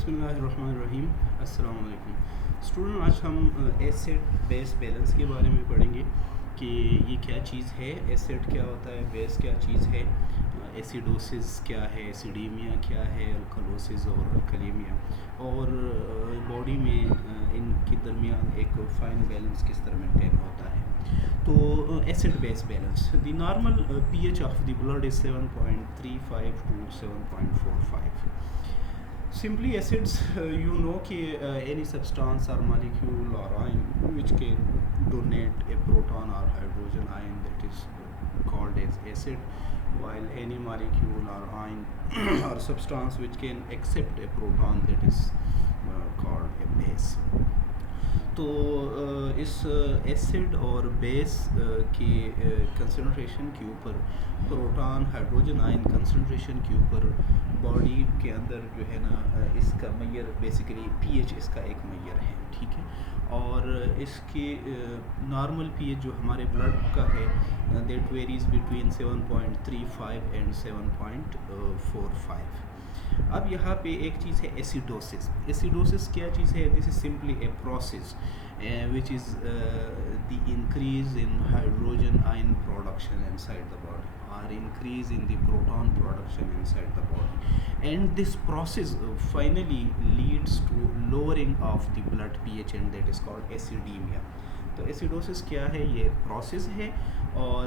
बिस्मिल्लाहिर्रहमानिर्रहीम। अस्सलाम वालेकुम स्टूडेंट। आज हम एसिड बेस बैलेंस के बारे में पढ़ेंगे कि ये क्या चीज़ है, एसिड क्या होता है, बेस क्या चीज़ है, एसिडोसिस क्या है, एसिडीमिया क्या है, अल्कलोसिस और अल्कलीमिया, और बॉडी में इनके दरमियान एक फाइन बैलेंस किस तरह मेंटेन होता है। तो acid base balance, the normal pH of the blood is 7.35 to 7.45. Simply acids, you know कि any substance or molecule or ion which can donate a proton or hydrogen ion, that is called as acid, while any molecule or ion or substance which can accept a proton, that is called a base. तो इस acid और base के concentration के ऊपर, proton hydrogen ion concentration के ऊपर body के अंदर जो है ना, इसका मैयर बेसिकली पीएच इसका एक मैयर है, ठीक है। और इसके नॉर्मल पीएच जो हमारे ब्लड का है, दैट वेरीज बिटवीन 7.35 एंड 7.45। अब यहाँ पे एक चीज़ है एसिडोसिस। एसिडोसिस क्या चीज़ है? This is simply a process which is the increase in hydrogen ion production inside the body, or increase in the proton production inside the body, and this process finally leads to lowering of the blood pH, and that is called acidemia. तो acidosis क्या है? ये एक process है, और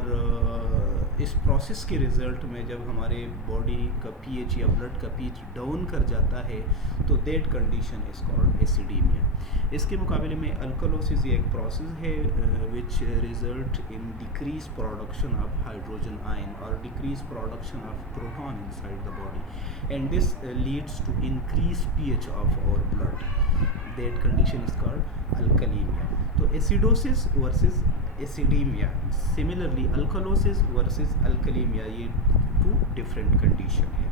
इस process के result में जब हमारे बॉडी का पीएच या ब्लड का पीएच डाउन कर जाता है, तो that condition is called acidemia. इसके मुकाबले में अल्कलोसिस ये एक प्रोसेस है which result in decrease production of hydrogen ion और decrease production of proton inside the body, and this leads to increase pH of our blood, that condition is called alkalemia. तो acidosis versus acidemia, similarly alkalosis versus alkalemia, ये two different condition है।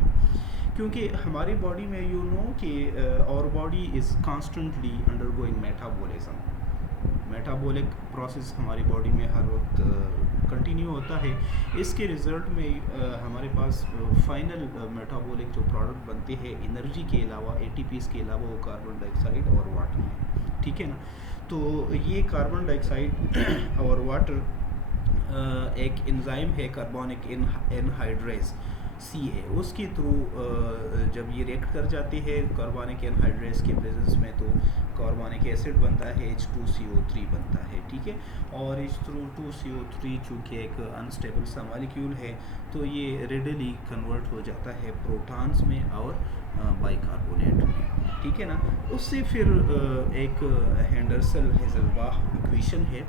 क्योंकि हमारी body में you know कि our body is constantly undergoing metabolism. Metabolic process हमारी body में हर वक्त कंटिन्यू होता है। इसके रिज़ल्ट में हमारे पास फाइनल मेटाबॉलिक जो प्रोडक्ट बनते हैं एनर्जी के अलावा, एटीपीज़ के अलावा, वो कार्बन डाइऑक्साइड और वाटर है, ठीक है ना। तो ये कार्बन डाइऑक्साइड और वाटर एक एंजाइम है, कार्बोनिक एनहाइड्रेज CA, उसके थ्रू जब ये रिएक्ट कर जाते हैं कार्बोनिक एनहाइड्रेज के प्रेजेंस में, तो कार्बोनिक एसिड बनता है, H2CO3 बनता है, ठीक है। और H2CO3 चूँकि एक अनस्टेबल सा मॉलिक्यूल है, तो ये रेडली कन्वर्ट हो जाता है प्रोटॉन्स में और बाइकार्बोनेट में, ठीक है ना। उससे फिर एक हेंडरसन-हेज़लबाच इक्वेशन है,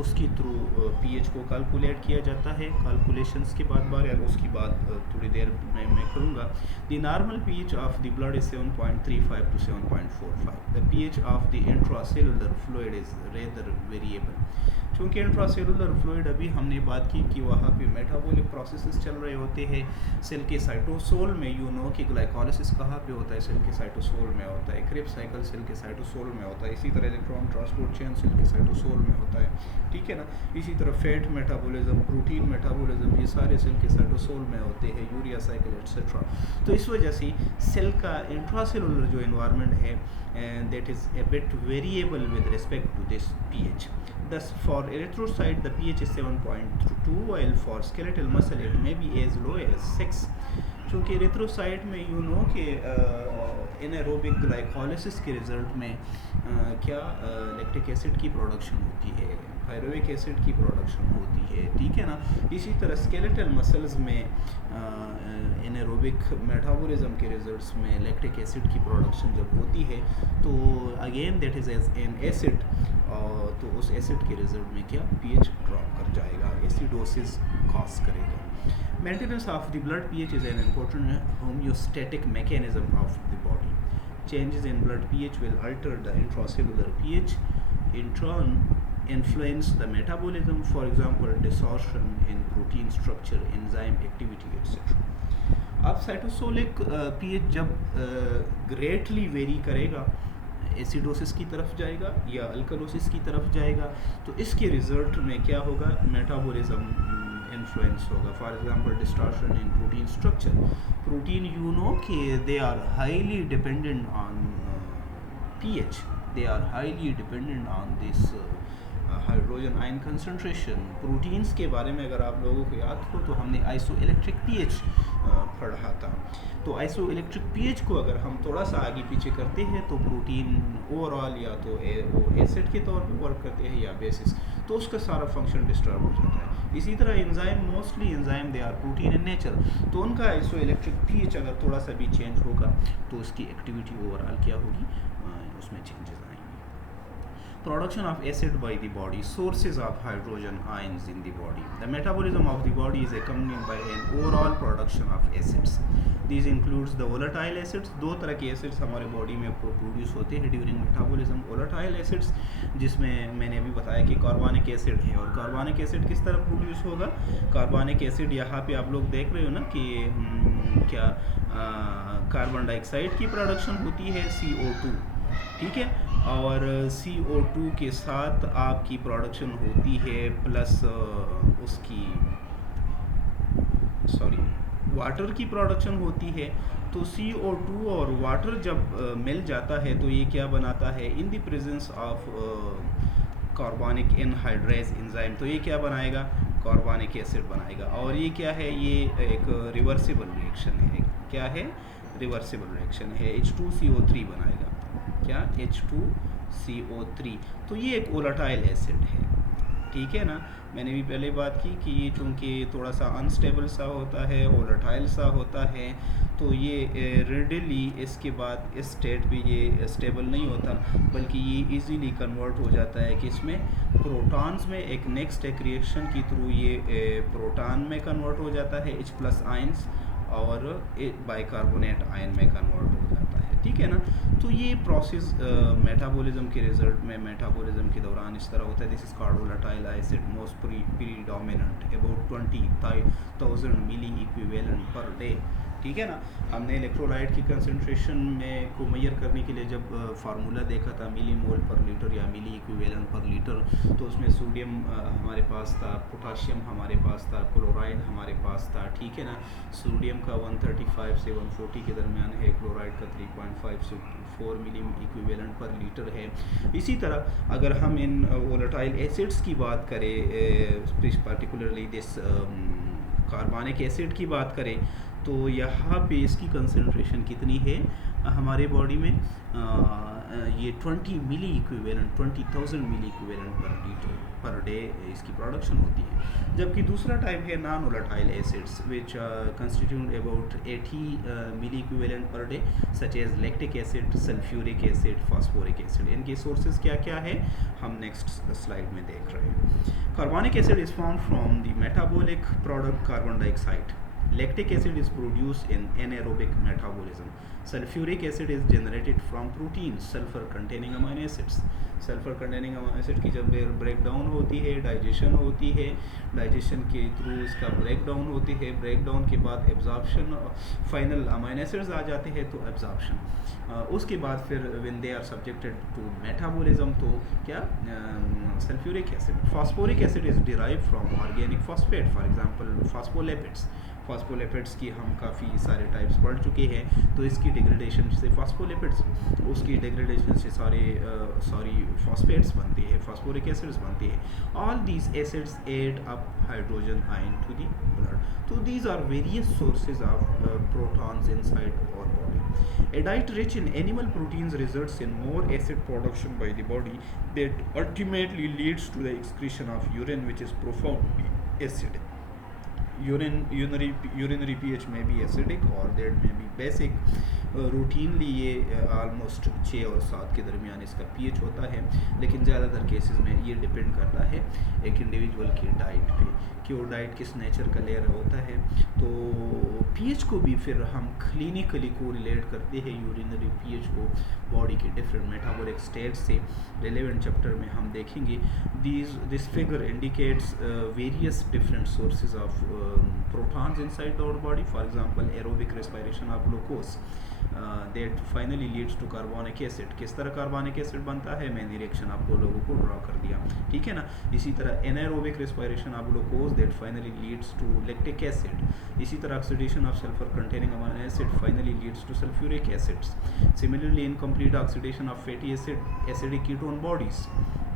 उसके थ्रू पीएच को कैलकुलेट किया जाता है। कैलकुलेशंस के बाद उसकी बात थोड़ी देर में मैं करूँगा। The normal pH of the blood is 7.35 to 7.45। The pH of the intracellular fluid is rather variable. क्योंकि इंट्रासेलुलर फ्लूइड अभी हमने बात की कि वहाँ पे मेटाबॉलिक प्रोसेसेस चल रहे होते हैं सेल के साइटोसोल में। यू नो कि ग्लाइकोलिसिस कहाँ पे होता है? सेल के साइटोसोल में होता है। क्रेब्स साइकिल सेल के साइटोसोल में होता है। इसी तरह इलेक्ट्रॉन ट्रांसपोर्ट चेन सेल के साइटोसोल में होता है, ठीक है ना। इसी तरह फैट मेटाबॉलिज्म, प्रोटीन मेटाबॉलिज्म, ये सारे सेल के साइटोसोल में होते हैं, यूरिया साइकिल एक्सेट्रा। तो इस वजह से सेल का इंट्रासेलुलर जो एनवायरनमेंट है, that is a bit variable with respect to this pH. Thus, for erythrocyte, the pH is 7.2, while for skeletal muscle it may be as low as 6. चूँकि erythrocyte में you know कि anaerobic glycolysis के result में क्या lactic acid की production होती है, pyruvic acid की प्रोडक्शन होती है, ठीक है ना। इसी तरह स्केलेटल मसल्स में एनारोबिक मेटाबॉलिज्म के रिजल्ट्स में लैक्टिक एसिड की प्रोडक्शन जब होती है, तो again that is as an acid, तो उस एसिड के रिजल्ट में क्या पीएच ड्रॉप कर जाएगा, एसिडोसिस कॉज करेगा। Maintenance of the blood pH is an important homeostatic mechanism of the body. Changes in blood pH will alter the intracellular pH, in turn influence the metabolism, for example distortion in protein structure, enzyme activity, etc. अब cytosolic pH जब greatly very करेगा, acidosis की तरफ जाएगा या alkalosis की तरफ जाएगा, तो इसके रिज़ल्ट में क्या होगा? मेटाबॉलिज्म इन्फ्लुएंस होगा. For example distortion in protein structure. Protein you know कि they are highly dependent on pH. They are highly dependent on this hydrogen ion concentration. Proteins के बारे में अगर आप लोगों को याद हो तो हमने आइसोइलेक्ट्रिक पीएच पढ़ा था. तो आइसोइलेक्ट्रिक पीएच को अगर हम थोड़ा सा आगे पीछे करते हैं तो प्रोटीन ओवरऑल या तो वो एसिड के तौर पे वर्क करते हैं या बेसिस, तो उसका सारा फंक्शन डिस्टर्ब हो जाता है. इसी तरह enzyme, mostly enzyme they are protein in nature, तो उनका आइसोइलेक्ट्रिक पीएच अगर थोड़ा सा भी चेंज होगा तो उसकी एक्टिविटी ओवरऑल क्या होगी, उसमें चेंजेस आएंगे. Production of acid by the body, sources of hydrogen ions in the body. The metabolism of the body is accompanied by an overall production of acids. These includes the volatile acids. दो तरह के acids हमारे body में produce होते हैं during metabolism. Volatile acids जिसमें मैंने अभी बताया कि कार्बनिक एसिड है, और कार्बनिक एसिड किस तरह प्रोड्यूस होगा. कार्बनिक एसिड यहाँ पे आप लोग देख रहे हो ना कि क्या कार्बन डाइऑक्साइड की प्रोडक्शन होती है CO2, ठीक है, और CO2 के साथ आपकी प्रोडक्शन होती है प्लस उसकी वाटर की प्रोडक्शन होती है. तो CO2 और वाटर जब मिल जाता है तो ये क्या बनाता है, इन the presence of carbonic anhydrase enzyme, तो ये क्या बनाएगा, कार्बनिक एसिड बनाएगा. और ये क्या है, ये एक रिवर्सिबल रिएक्शन है. क्या है, रिवर्सिबल रिएक्शन है. H2CO3 बनाएगा. क्या, H2CO3. तो ये एक वोलेटाइल एसिड है, ठीक है ना. मैंने भी पहले बात की कि ये चूँकि थोड़ा सा अनस्टेबल सा होता है, वोलेटाइल सा होता है, तो ये रेडिली इसके बाद इस स्टेट पे ये स्टेबल नहीं होता, बल्कि ये इजीली कन्वर्ट हो जाता है कि इसमें प्रोटॉन्स में एक नेक्स्ट एक रिएक्शन के थ्रू ये प्रोटॉन में कन्वर्ट हो जाता है H+ आयंस, और बाइकार्बोनेट आयन में कन्वर्ट हो जाता है, ठीक है ना. तो ये प्रोसेस मेटाबॉलिज्म के रिजल्ट में, मेटाबॉलिज्म के दौरान इस तरह होता है. This is called volatile acid, most predominant about 20,000 milli equivalent per day, ठीक है ना. हमने इलेक्ट्रोलाइट की कंसंट्रेशन में को मेजर करने के लिए जब फार्मूला देखा था मिली मोल पर लीटर या मिली इक्विवेलेंट पर लीटर, तो उसमें सोडियम हमारे पास था, पोटाशियम हमारे पास था, क्लोराइड हमारे पास था, ठीक है ना. सोडियम का 135 से 140 के दरमियान है, क्लोराइड का 3.5 से 4 मिली इक्विवेलेंट पर लीटर है. इसी तरह अगर हम इन वोलेटाइल एसिड्स की बात करें, पर्टिकुलरली दिस कार्बनिक एसिड की बात करें, तो यहाँ पे इसकी कंसंट्रेशन कितनी है हमारे बॉडी में, ये 20 milli equivalent, 20,000 milli equivalent per litre per day इसकी प्रोडक्शन होती है. जबकि दूसरा टाइप है non volatile acids which constitute about 80 milli equivalent per day, such as lactic acid, sulphuric acid, phosphoric acid. इनके सोर्सेज क्या क्या है हम नेक्स्ट स्लाइड में देख रहे हैं. कार्बनिक acid is form from the metabolic product carbon dioxide. Lactic acid is produced in anaerobic metabolism. Sulfuric acid is generated from proteins, sulfur containing amino acids. Sulphur containing amino acid की जब break down होती है, digestion होती है, digestion के through इसका break down होती है, ब्रेक डाउन के बाद एब्जॉर्प्शन, फाइनल अमीनो एसिड्स आ जाते हैं तो एब्जॉर्प्शन. उसके बाद फिर when they are subjected to metabolism, तो क्या, sulphuric acid. Phosphoric acid is derive from organic phosphate, for example phospholipids. Phospholipids की हम काफ़ी सारे टाइप्स पढ़ चुके हैं, तो इसकी डिग्रेडेशन से फास्फोलिपिड्स, उसकी डिग्रेडेशन से सारी फॉस्फेट्स बनती है, फॉस्फोरिक एसिड्स बनती है. All these acids add up hydrogen ion to the blood. तो these are various sources of protons inside our body. A diet rich in animal proteins results in more acid production by the body that ultimately leads to the excretion of urine, which is profoundly acidic. Urinary pH may be acidic or that may be basic. Routinely ये almost 6 और 7 के दरमियान इसका pH होता है, लेकिन ज़्यादातर cases में ये डिपेंड करता है एक इंडिविजुअल की डाइट पे कि वो डाइट किस नेचर का लेयर होता है. तो pH को भी फिर हम क्लिनिकली को रिलेट करते हैं यूरिनरी pH को बॉडी के डिफरेंट मेटाबॉलिक स्टेट से. रिलेवेंट चैप्टर में हम देखेंगे. This figure indicates various different sources of protons inside our body. For example aerobic respiration of glucose. That finally leads to carbonic acid. किस तरह carbonic acid बनता है, मैंने रिएक्शन आप लोगों को ड्रॉ कर दिया, ठीक है ना। इसी तरह anaerobic respiration of glucose that finally leads to lactic acid. इसी तरह oxidation of sulphur containing amino acid finally leads to sulphuric acids. Similarly incomplete oxidation of fatty acid acidic ketone bodies.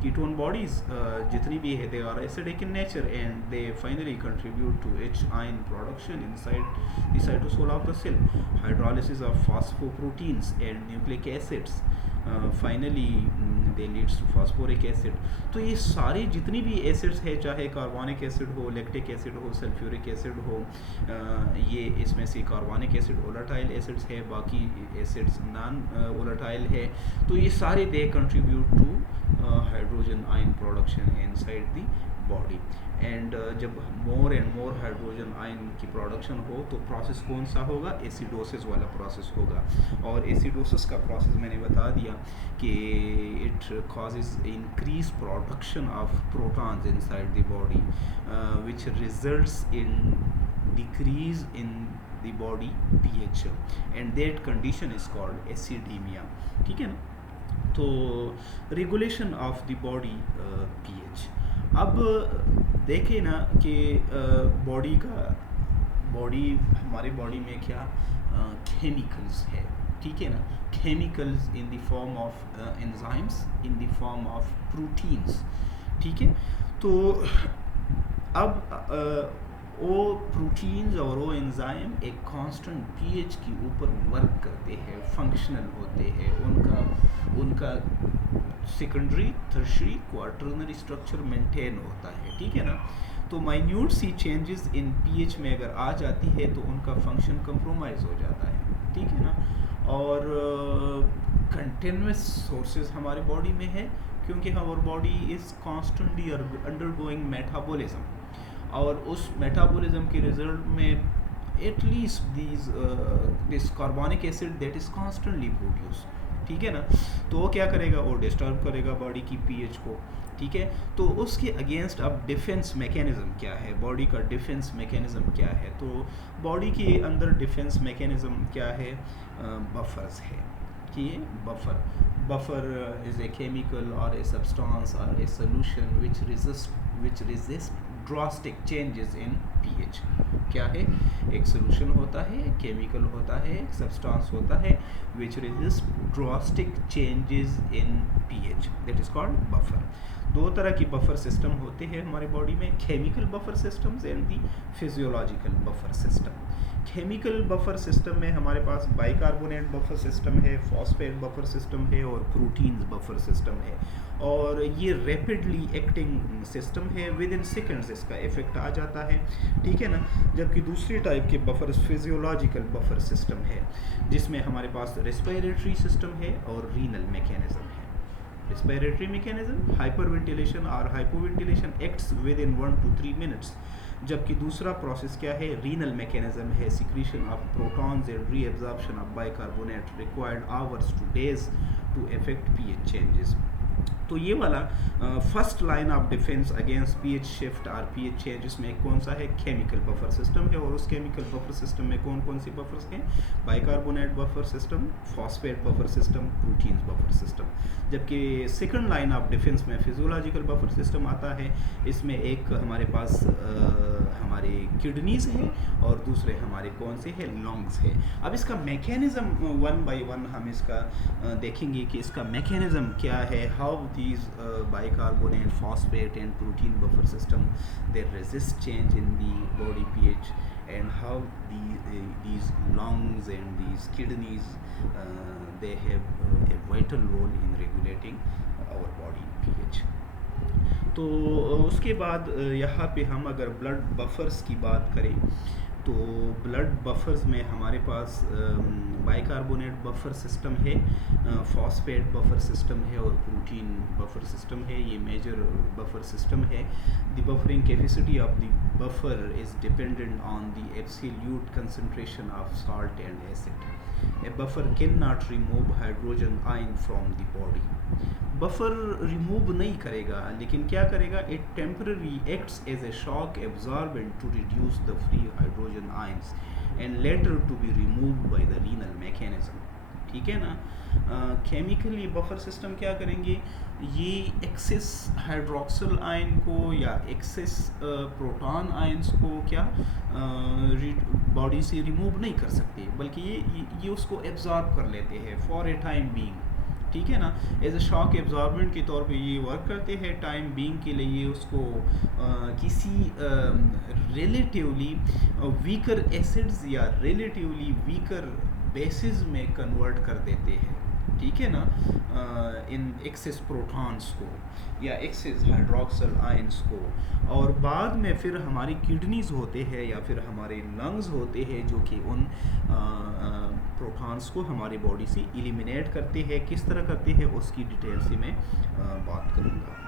Ketone bodies जितनी भी है, they are acidic in nature and they finally contribute to H ion production inside the cytosol of the cell. Hydrolysis of phosphoproteins and nucleic acids finally they leads to phosphoric acid. तो ये सारे जितनी भी acids है, चाहे carbonic acid हो, lactic acid हो, sulphuric acid हो, ये इसमें से कार्बोनिक एसिड वोलेटाइल एसिड्स है, बाकी एसिड्स नॉन वोलेटाइल है। तो ये सारे they contribute to hydrogen ion production inside the body. And जब more and more hydrogen ion की प्रोडक्शन हो तो प्रोसेस कौन सा होगा, एसिडोसिस वाला प्रोसेस होगा। और एसिडोसिस का प्रोसेस मैंने बता दिया कि it causes increase production of protons inside the body which results in decrease in the body pH and that condition is called acidemia, ठीक है ना। तो regulation of the body pH। अब देखें ना कि हमारे बॉडी में क्या केमिकल्स है, ठीक है ना। Chemicals in the form of enzymes, in the form of proteins, ठीक है। तो अब वो प्रोटीन्स और वो एंजाइम एक कांस्टेंट pH के ऊपर वर्क करते हैं, फंक्शनल होते हैं, उनका secondary, tertiary, quaternary structure maintain होता है, ठीक है ना। तो माइन्यूट सी चेंजेस इन pH में अगर आ जाती है तो उनका फंक्शन कंप्रोमाइज हो जाता है, ठीक है ना। और कंटिन्यूस सोर्सेज हमारे बॉडी में है, क्योंकि हमारी body is constantly undergoing metabolism, और उस मेटाबॉलिज्म के रिजल्ट में at least this carbonic acid that is constantly produce, ठीक है ना। तो वो क्या करेगा, वो डिस्टर्ब करेगा बॉडी की pH को, ठीक है। तो उसके अगेंस्ट अब डिफेंस मैकेनिज़्म क्या है, बॉडी का डिफेंस मैकेनिज़्म क्या है। तो बॉडी के अंदर डिफेंस मैकेनिज़्म क्या है, बफर्स है, कि बफर इज़ ए केमिकल और ए सब्सटेंस और a solution which resist drastic changes in pH। क्या है, एक सोल्यूशन होता है, एक केमिकल होता है, एक सब्सटेंस होता है विच resist drastic changes in pH, that is called buffer. दो तरह की बफर सिस्टम होते हैं हमारे बॉडी में, chemical buffer systems and the physiological buffer system. Chemical buffer system में हमारे पास बाइकार्बोनेट बफर सिस्टम है, फॉस्फेट बफर सिस्टम है और प्रोटीन्स बफर सिस्टम है, और ये रैपिडली एक्टिंग सिस्टम है, विद इन सेकेंड्स इसका इफेक्ट आ जाता है, ठीक है ना। जबकि दूसरी टाइप के बफर फिजियोलॉजिकल बफर सिस्टम है, जिसमें हमारे पास रेस्पिरेटरी सिस्टम है और रीनल मैकेनिज्म है। रेस्पिरेटरी मैकेनिज्म, हाइपरवेंटिलेशन और hypoventilation acts within 1 to 3 minutes, जबकि दूसरा प्रोसेस क्या है, रीनल मैकेनिज्म है, secretion of protons and reabsorption of bicarbonate required hours to days to effect pH changes. तो ये वाला first line of defence against pH shift और pH changes में कौन सा है, केमिकल बफर सिस्टम है। और उस केमिकल बफर सिस्टम में कौन कौन सी बफर्स हैं, bicarbonate buffer system, phosphate buffer system, proteins buffer system. जबकि सेकंड लाइन ऑफ डिफेंस में फिजियोलॉजिकल बफर सिस्टम आता है, इसमें एक हमारे पास हमारे किडनीज है और दूसरे हमारे कौन से हैं, लंग्स है। अब इसका मैकेनिज्म वन बाय वन हम इसका देखेंगे कि इसका मैकेनिज्म क्या है, how these bicarbonate, phosphate and protein buffer system they resist change in the body pH, and how these lungs and these kidneys they have a vital role in regulating our body pH। तो उसके बाद यहाँ पे हम अगर blood buffers की बात करें तो ब्लड बफर्स में हमारे पास बाइकार्बोनेट बफर सिस्टम है, फॉस्फेट बफर सिस्टम है और प्रोटीन बफर सिस्टम है। ये मेजर बफर सिस्टम है। The buffering capacity of the buffer is dependent on the absolute concentration of salt and acid. A buffer can not remove hydrogen ion from the body. Buffer remove नहीं करेगा, लेकिन क्या करेगा, it temporary acts as a shock absorbent to reduce the free hydrogen ions and later to be removed by the renal mechanism. ठीक है ना। Chemically buffer system क्या करेंगे, ये एक्सेस हाइड्रोक्सिल आयन को या एक्सेस प्रोटॉन आयंस को क्या बॉडी से रिमूव नहीं कर सकते, बल्कि ये उसको एब्जॉर्ब कर लेते हैं फॉर ए टाइम बीइंग। ठीक है ना, एज अ शॉक एब्जॉर्बेंट के तौर पे ये वर्क करते हैं टाइम बीइंग के लिए। उसको किसी रिलेटिवली वीकर एसिड्स या रिलेटिवली वीकर बेसिस में कन्वर्ट कर देते हैं। ठीक है ना, इन एक्सेस प्रोटॉन्स को या एक्सेस हाइड्रोक्सिल आयंस को, और बाद में फिर हमारी किडनीज होते हैं या फिर हमारे लंग्स होते हैं जो कि उन प्रोटॉन्स को हमारी बॉडी से एलिमिनेट करते हैं। किस तरह करते हैं उसकी डिटेल से मैं बात करूँगा।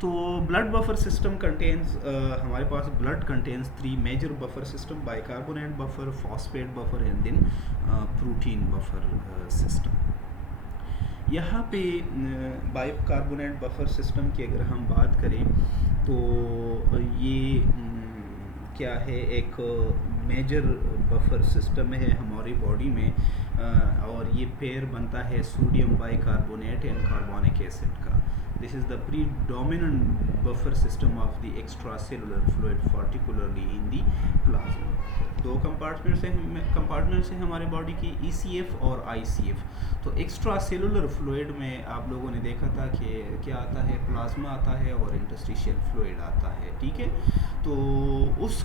तो ब्लड बफर सिस्टम कंटेन्स, हमारे पास blood contains 3 major buffer system, bicarbonate buffer, phosphate buffer and then protein buffer system. यहाँ पे बाइकार्बोनेट बफर सिस्टम की अगर हम बात करें तो ये क्या है, एक मेजर बफर सिस्टम है हमारी बॉडी में, और ये पेयर बनता है sodium bicarbonate and carbonic acid का। This is the predominant buffer system of the extracellular fluid, particularly in the plasma. दो कंपार्टमेंट से हमारे बॉडी की ECF और ICF। तो एक्स्ट्रा सेलुलर फ्लूइड में आप लोगों ने देखा था कि क्या आता है, प्लाज्मा आता है और इंटरस्टिशियल फ्लूइड आता है। ठीक है, तो उस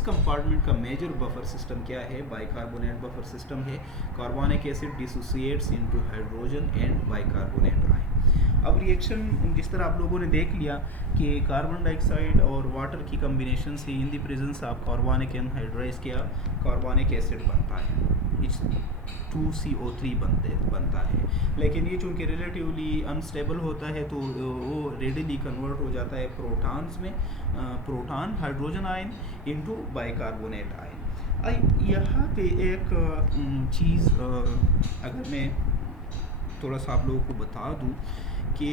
कंपार्टमेंट का मेजर बफर सिस्टम क्या है, बाइकार्बोनेट बफर सिस्टम है। Carbonic acid dissociates into hydrogen and bicarbonate ion. अब रिएक्शन जिस तरह आप लोगों ने देख लिया कि कार्बन डाइऑक्साइड और वाटर की कम्बिनेशन से in the presence of carbonic anhydrase क्या कार्बोनिक एसिड बनता है, 2CO3 बनता है। लेकिन ये चूँकि रिलेटिवली अनस्टेबल होता है तो वो रेडिली कन्वर्ट हो जाता है प्रोटॉन्स में, proton hydrogen ion into bicarbonate ion. यहाँ पे एक चीज़ अगर मैं थोड़ा सा आप लोगों को बता दूं कि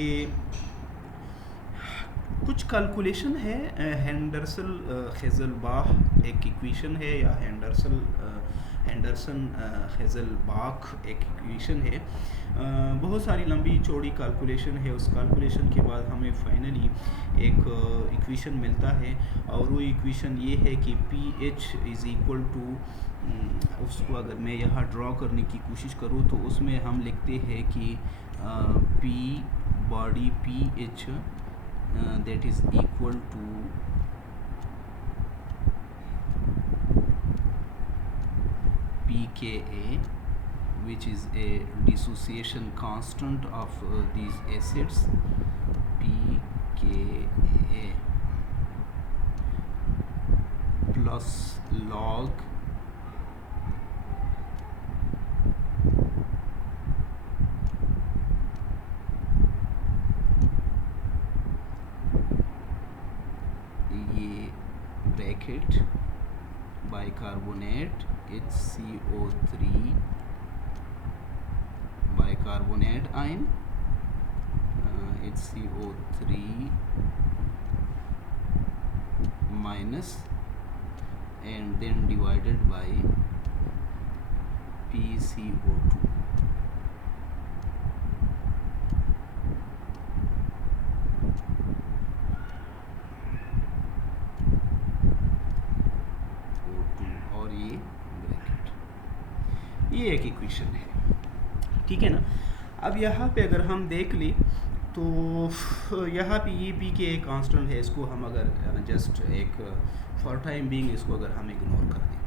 कुछ कैलकुलेशन है, हेंडरसन-हेज़लबाच एक इक्वेशन है, या हेंडरसन-हेज़लबाच एक इक्वेशन है। बहुत सारी लंबी चौड़ी कैलकुलेशन है। उस कैलकुलेशन के बाद हमें फाइनली एक इक्वेशन मिलता है, और वो इक्वेशन ये है कि pH इज़ इक्वल टू, उसको अगर मैं यहाँ ड्रॉ करने की कोशिश करूँ तो उसमें हम लिखते हैं कि P body pH that is equal to pKa, which is a dissociation constant of these acids, pKa plus log bracket bicarbonate HCO3 bicarbonate ion HCO3 minus and then divided by PCO2। ये एक equation है। ठीक है ना। अब यहाँ पे अगर हम देख लें तो यहाँ पे ये पी के एक कांस्टेंट है, इसको हम अगर जस्ट एक फॉर टाइम बीइंग इसको अगर हम इग्नोर कर दें,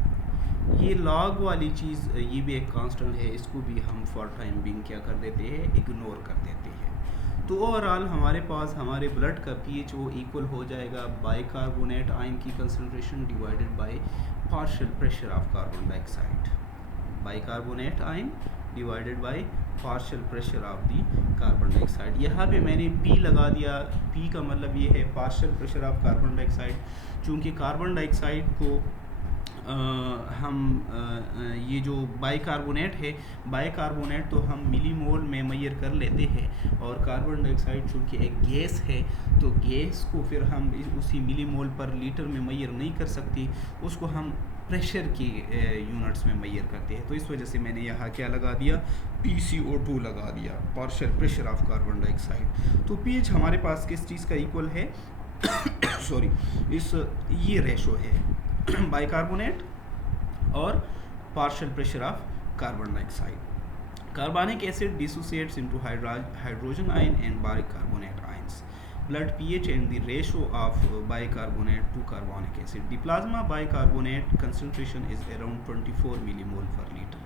ये लॉग वाली चीज़ ये भी एक कांस्टेंट है, इसको भी हम फॉर टाइम बीइंग क्या कर देते हैं, इग्नोर कर देते हैं। तो ओवरऑल हमारे पास हमारे ब्लड का pH वो इक्वल हो जाएगा बाइकार्बोनेट आयन की concentration divided by partial pressure of carbon dioxide. Bicarbonate ion divided by partial pressure of the carbon dioxide. यहाँ पे मैंने P लगा दिया, P का मतलब ये है partial pressure of carbon dioxide. चूँकि कार्बन डाइऑक्साइड को हम ये जो बाइकार्बोनेट है, बाइकार्बोनेट तो हम मिलीमोल में मेजर कर लेते हैं, और कार्बन डाइऑक्साइड चूँकि एक गैस है तो गैस को फिर हम उसी मिलीमोल पर लीटर में मेजर नहीं कर सकते, उसको हम प्रेशर की यूनिट्स में मैयर करते हैं। तो इस वजह से मैंने यहाँ क्या लगा दिया, PCO2 लगा दिया, partial pressure of carbon dioxide. तो पीएच हमारे पास किस चीज़ का इक्वल है सॉरी, ये रेशो है बाइकार्बोनेट और partial pressure of carbon dioxide. Carbonic acid dissociates into hydrogen ion and bicarbonate ions. Blood pH and the ratio of bicarbonate to carbonic acid. The plasma bicarbonate concentration is around 24 millimole per liter,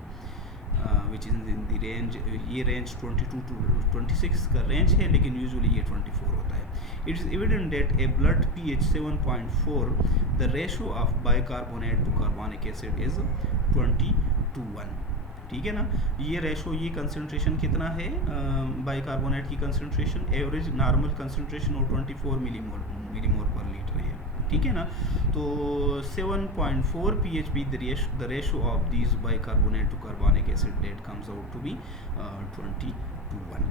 which is in the range, ये range 22 to 26 का range है, लेकिन usually ये 24 होता है। It is evident that a blood pH 7.4, the ratio of bicarbonate to carbonic acid is 20 to 1। ठीक है ना, ये रेशो, ये कंसनट्रेशन कितना है बाइकार्बोनेट की कंसनट्रेशन, एवरेज नॉर्मल कंसनट्रेशन और 24 मिलीमोल पर लीटर है। ठीक है ना, तो 7.4 pHb the ratio of this bicarbonate to carbonic acid that comes out to be 20 to 1।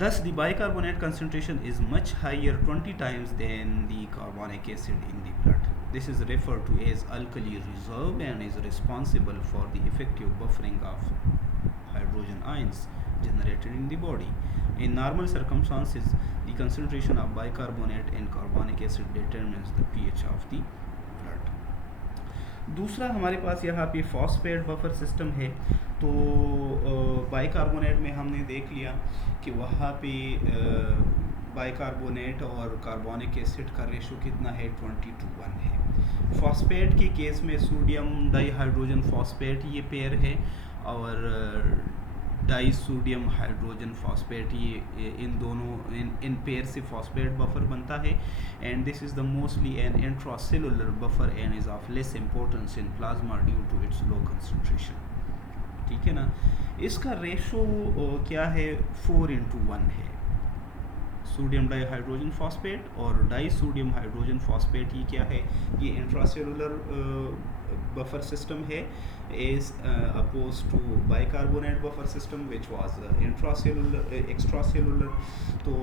Thus, the bicarbonate concentration is much higher, 20 times than the carbonic acid in the blood. This is referred to as alkali reserve and is responsible for the effective buffering of hydrogen ions generated in the body. In normal circumstances, the concentration of bicarbonate and carbonic acid determines the pH of the blood. दूसरा हमारे पास यहाँ पे phosphate buffer system है। तो bicarbonate में हमने देख लिया कि वहाँ पे बाइकार्बोनेट और कार्बोनिक एसिड का रेशो कितना है, 20 to 1 है। फॉस्फेट के केस में सोडियम डाइहाइड्रोजन फॉस्फेट ये पेयर है, और डाई सोडियम हाइड्रोजन फॉस्फेट, ये इन दोनों इन पेयर से फॉस्फेट बफर बनता है। And this is the mostly an intracellular buffer and is of less importance in plasma due to its low concentration. ठीक है ना, इसका रेशो क्या है, 4:1 है। सोडियम डाइहाइड्रोजन फॉस्फेट और डाई सोडियम हाइड्रोजन फॉस्फेट, ये क्या है, ये इंट्रासेलुलर बफर सिस्टम है, as oppose to bicarbonate buffer system which was intracellular extracellular. तो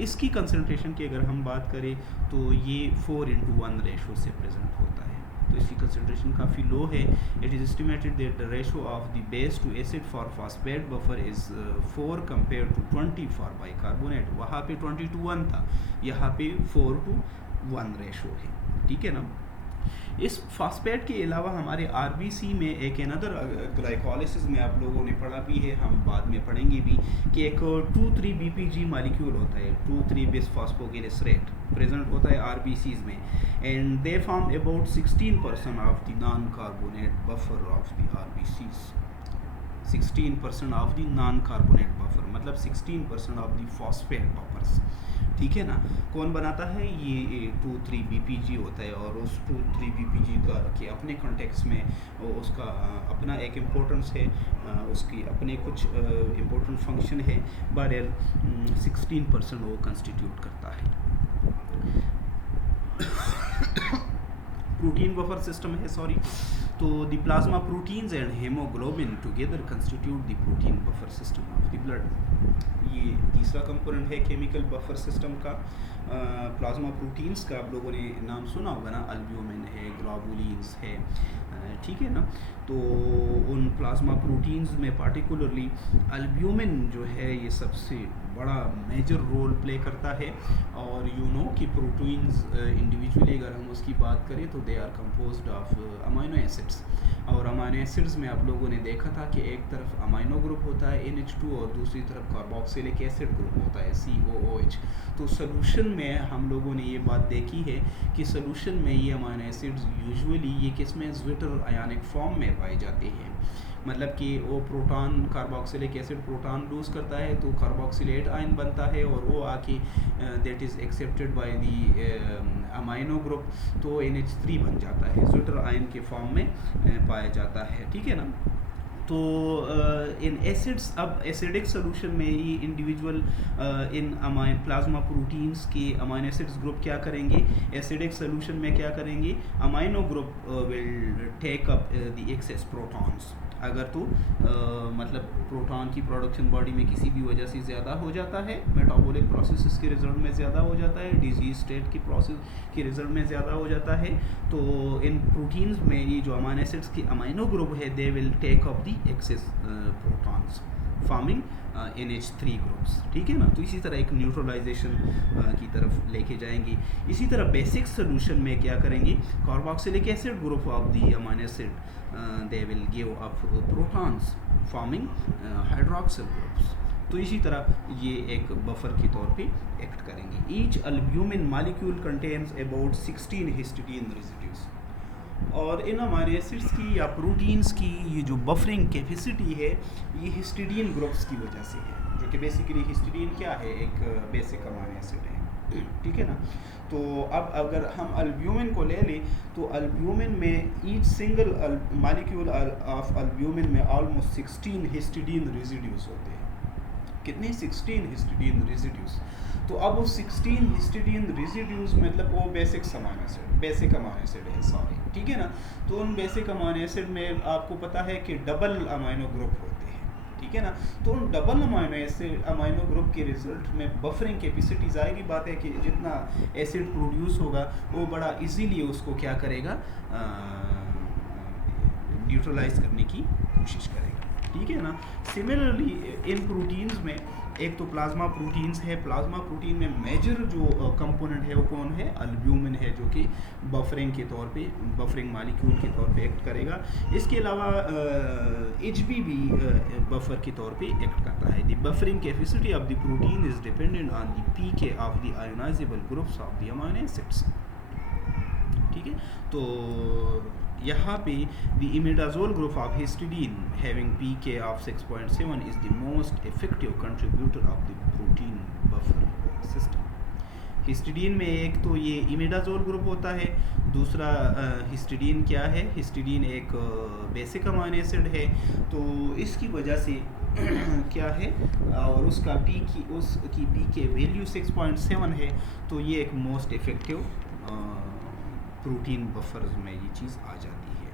इसकी कंसंट्रेशन की अगर हम बात करें तो ये 4:1 रेशो से प्रेजेंट होता है। तो इसकी कंसंट्रेशन काफ़ी लो है। It is estimated that the ratio of the base to acid for phosphate buffer is 4 compare to 20 for bicarbonate. वहाँ पे 20 to 1 था, यहाँ पे 4 to 1 रेशो है। ठीक है ना, इस फॉस्फेट के अलावा हमारे आरबीसी में एक अनदर ग्लाइकोलिसिस में आप लोगों ने पढ़ा भी है, हम बाद में पढ़ेंगे भी, कि एक 2,3-BPG मॉलिक्यूल होता है, 2,3-बिसफॉस्फोग्लिसरेट प्रेजेंट होता है आरबीसीज में, and they form about 16% of the non carbonate buffer of the RBCs. 16% of the non carbonate buffer, मतलब 16% ऑफ द फॉस्फेट बफर्स। ठीक है ना, कौन बनाता है, ये 2,3-BPG होता है, और उस 2,3-BPG का के अपने कॉन्टेक्स्ट में उसका अपना एक इम्पोर्टेंस है, उसकी अपने कुछ इम्पोर्टेंट फंक्शन है। बहरहाल 16% वो कंस्टिट्यूट करता है। प्रोटीन बफर सिस्टम है, सॉरी। तो the plasma proteins and haemoglobin together constitute the protein buffer system of the blood. ये तीसरा कंपोनेंट है केमिकल बफर सिस्टम का। प्लाज्मा प्रोटीन्स का आप लोगों ने नाम सुना होगा ना, अल्ब्यूमिन है, ग्लोबुलिन्स है, ठीक है ना। तो उन प्लाज्मा प्रोटीन्स में पार्टिकुलरली अल्ब्यूमिन जो है ये सबसे बड़ा मेजर रोल प्ले करता है। और यू नो कि प्रोटीन्स इंडिविजुअली अगर हम उसकी बात करें तो they are composed of amino acids, और अमाइनो एसिड्स में आप लोगों ने देखा था कि एक तरफ अमाइनो ग्रुप होता है NH2 और दूसरी तरफ कार्बोक्सिलिक एसिड ग्रुप होता है COOH। तो सोल्यूशन में हम लोगों ने ये बात देखी है कि सोल्यूशन में ये अमाइनो एसिड्स यूजुअली ये किसमें ज्विटर आयनिक फॉर्म में पाए जाते हैं, मतलब कि वो proton carboxylic acid proton lose करता है तो कार्बोक्सिलेट आयन बनता है, और वो आके that is accepted by the amino group, तो NH3 बन जाता है, ज्विटर आयन के फॉर्म में पाया जाता है। ठीक है ना। तो इन एसिड्स, अब एसिडिक सोल्यूशन में ये इंडिविजुअल इन अमाइन प्लाज्मा प्रोटीन्स के अमाइनो एसिड्स ग्रुप क्या करेंगे, एसिडिक सोल्यूशन में क्या करेंगे, amino group will take up the excess protons, अगर तो मतलब प्रोटॉन की प्रोडक्शन बॉडी में किसी भी वजह से ज़्यादा हो जाता है, मेटाबॉलिक प्रोसेसेस के रिजल्ट में ज़्यादा हो जाता है, डिजीज स्टेट की प्रोसेस के रिजल्ट में ज़्यादा हो जाता है, तो इन प्रोटीन्स में ये जो अमाइनो एसिड्स की अमाइनो ग्रुप है they will take up the excess protons forming NH3 groups, ठीक है ना। तो इसी तरह एक न्यूट्रलाइजेशन की तरफ लेके जाएंगी। इसी तरह बेसिक सोल्यूशन में क्या करेंगी, carboxylic acid group of the amino acid they will give up protons forming hydroxyl groups. तो इसी तरह ये एक बफर के तौर पे एक्ट करेंगे। Each albumin molecule contains about 16 histidine residues. और इन अमाइनो एसिड्स की या प्रोटीन्स की ये जो बफरिंग कैपेसिटी है ये हिस्टिडीन ग्रुप्स की वजह से है, जो कि बेसिकली हिस्टिडीन क्या है, एक बेसिक अमाइनो एसिड है, ठीक है ना। तो अब अगर हम अल्ब्यूमिन को ले लें तो अल्ब्यूमिन में each single molecule of albumin में ऑलमोस्ट 16 हिस्टिडीन रेसिड्यूज होते हैं। कितने? 16 हिस्टिडीन रेसिड्यूज। तो अब वो 16 हिस्टिडीन रेसिड्यूज मतलब वो बेसिक अमाइनो एसिड है, सॉरी, ठीक है ना। तो उन बेसिक अमाइनो एसिड में आपको पता है कि डबल अमाइनो ग्रुप होते हैं, ठीक है ना। तो उन डबल अमाइनो ग्रुप के रिजल्ट में बफरिंग कैपेसिटी, जाहिर बात है कि जितना एसिड प्रोड्यूस होगा वो बड़ा इजीली उसको क्या करेगा, न्यूट्रलाइज करने की कोशिश करेगा, ठीक है ना। सिमिलरली इन प्रोटीन्स में एक तो प्लाज्मा प्रोटीन्स है, प्लाज्मा प्रोटीन में मेजर जो कंपोनेंट है वो कौन है, अल्ब्यूमिन है, जो कि बफरिंग के तौर पे, बफरिंग मॉलिक्यूल के तौर पे एक्ट करेगा। इसके अलावा HB भी बफर के तौर पे एक्ट करता है। The buffering capacity of the protein is dependent on the pK of the ionisable groups of the amino acids, ठीक है। तो यहाँ पे the imidazole group of histidine having pK of 6.7 is the most effective contributor of the protein buffer system. Histidine में एक तो ये imidazole group होता है, दूसरा हिस्टिडीन क्या है, हिस्टिडीन एक बेसिक अमाइनो एसिड है, तो इसकी वजह से क्या है, और उसकी pK वैल्यू 6.7 है, तो ये एक मोस्ट इफेक्टिव प्रोटीन बफर्स में ये चीज़ आ जाती है।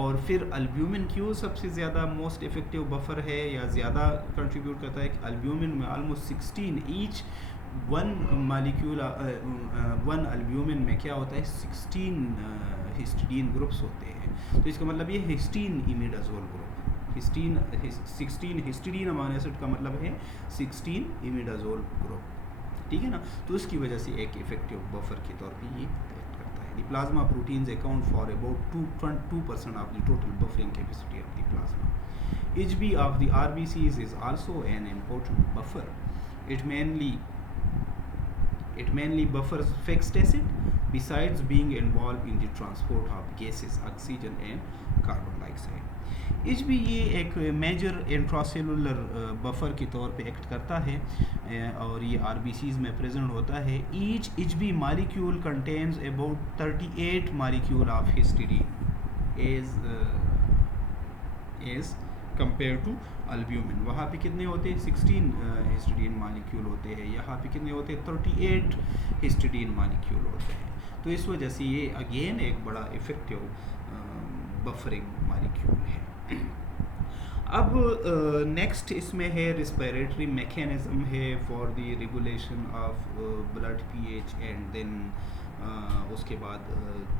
और फिर अल्ब्यूमिन क्यों सबसे ज़्यादा मोस्ट इफेक्टिव बफर है या ज़्यादा कंट्रीब्यूट करता है कि अल्ब्यूमिन में almost 16 each one molecule one albumin में क्या होता है, 16 हिस्टिडीन ग्रुप्स होते हैं। तो इसका मतलब ये histidine imidazole group, 16 histidine amino acid का मतलब है 16 इमिडाजोल ग्रुप, ठीक है ना। तो उसकी वजह से एक इफेक्टिव बफर के तौर पे ये The plasma proteins account for about 2% of the total buffering capacity of the plasma. HB of the RBCs is also an important buffer. It mainly buffers fixed acid besides being involved in the transport of gases, oxygen and carbon dioxide. HB ये एक major intracellular buffer के तौर पे act करता है और ये RBCs में प्रेजेंट होता है। Each HB molecule contains about 38 molecule of histidine as compare to albumin. वहाँ पे कितने होते हैं, 16 हिस्टिडीन मॉलिक्यूल होते हैं, यहाँ पे कितने होते हैं, 38 हिस्टिडीन मॉलिक्यूल होते हैं। तो इस वजह से ये अगेन एक बड़ा इफेक्टिव बफरिंग मॉलिक्यूल है। अब नेक्स्ट इसमें है रिस्पिरेटरी मैकेनिज्म है for the regulation of blood pH and then उसके बाद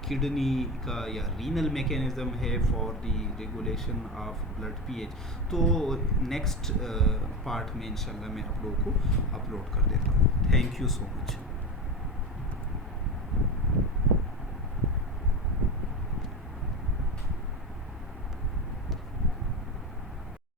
किडनी का या रीनल मैकेनिज्म है for the regulation of blood pH। तो नेक्स्ट पार्ट में इंशाल्लाह मैं आप लोगों को अपलोड कर देता हूँ। Thank you so much.